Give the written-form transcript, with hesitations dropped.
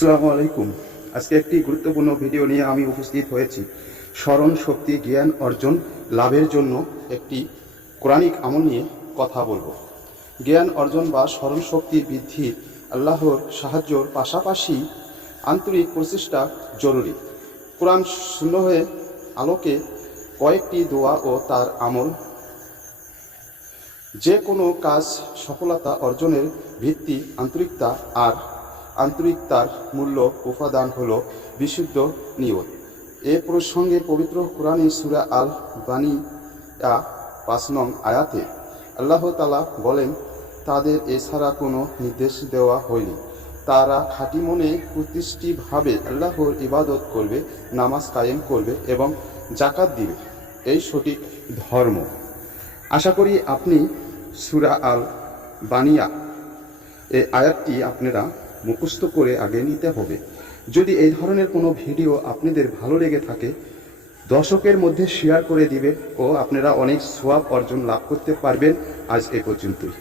আসসালামু আলাইকুম। আজকে একটি গুরুত্বপূর্ণ ভিডিও নিয়ে আমি উপস্থিত হয়েছি। স্মরণ শক্তি জ্ঞান অর্জন লাভের জন্য একটি কোরআনিক আমল নিয়ে কথা বলবো। জ্ঞান অর্জন বা স্মরণ শক্তি বৃদ্ধির আল্লাহর সাহায্যর পাশাপাশি আন্তরিক প্রচেষ্টা জরুরি। কোরআন শূন্য হয়ে আলোকে কয়েকটি দোয়া ও তার আমল। যে কোনো কাজ সফলতা অর্জনের ভিত্তি আন্তরিকতা, আর আন্তরিকতার মূল্য উপাদান হল বিশুদ্ধ নিয়ত। এ প্রসঙ্গে পবিত্র কোরআনে সূরা আল বানিয়া ৫ নং আয়াতে আল্লাহ তাআলা বলেন, তাদের এছাড়া কোনো নির্দেশ দেওয়া হয়নি। তারা খাঁটি মনে প্রতিষ্ঠিতভাবে আল্লাহর ইবাদত করবে, নামাজ কায়েম করবে এবং যাকাত দিবে। এই সঠিক ধর্ম। আশা করি আপনি সূরা আল বানিয়া এই আয়াতটি আপনারা মুখস্থ করে আগে নিতে হবে। যদি এই ধরনের কোনো ভিডিও আপনাদের ভালো লেগে থাকে, দর্শকের মধ্যে শেয়ার করে দিবেন ও আপনারা অনেক সওয়াব অর্জন লাভ করতে পারবেন। আজ এ পর্যন্তই।